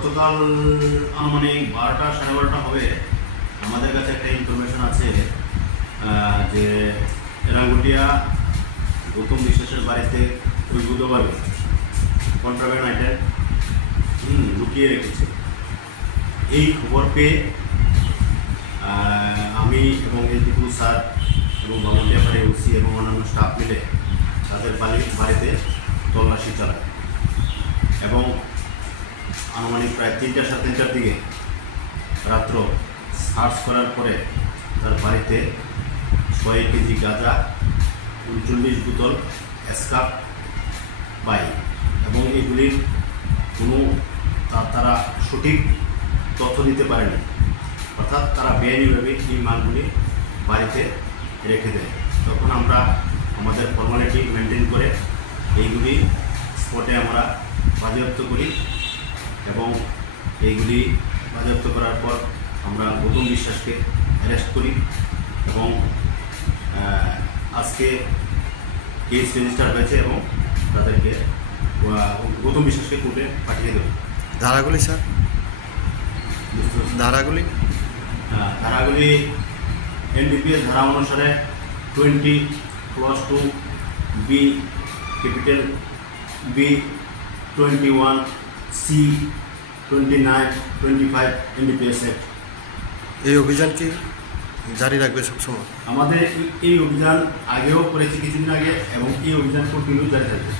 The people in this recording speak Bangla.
গতকাল আনুমানিক 12টা সাড়ে 12টা হবে। আমাদের কাছে একটা ইনফরমেশন আছে যে রাঙ্গুটিয়া গৌতম বিশ্বাসের বাড়িতে অবৈধভাবে কন্ট্রাব্যান্ড আইটেম লুকিয়ে রেখেছে। এই খবর পেয়ে আমি এবং এলটিপু স্যার এবং বামুন্ডিয়াপাড়া ওসি এবং অন্যান্য স্টাফ মিলে তাদের বাড়িতে তল্লাশি চালায় এবং আনুমানিক প্রায় 3টা সাড়ে 3টার দিকে রাত্র সার্চ করার পরে তার বাড়িতে 6 কেজি গাঁজা, 39 বোতল স্কাপ পাই এবং এগুলির কোনো তারা সঠিক তথ্য দিতে পারেনি, অর্থাৎ তারা বেআইনিভাবে এই মালগুলি বাড়িতে রেখে দেয়। তখন আমরা আমাদের ফর্মালিটি মেনটেন করে এইগুলি স্পটে আমরা বাজেয়াপ্ত করি এবং এইগুলি বাজেয়াপ্ত করার পর আমরা গৌতম বিশ্বাসকে অ্যারেস্ট করি এবং আজকে কেস রেজিস্টার হয়েছে এবং তাদেরকে গৌতম বিশ্বাসকে কোর্টে পাঠিয়ে দেব। ধারাগুলি স্যার, ধারাগুলি এনডিপিএস ধারা অনুসারে 20+2 B capital B 21 C 29 25 NDPS act. এই অভিযান কি জারি রাখবে সবসময়? আমাদের এই অভিযান আগেও করেছি কিছুদিন আগে এবং এই অভিযান কন্টিনিউ জারি থাকবে।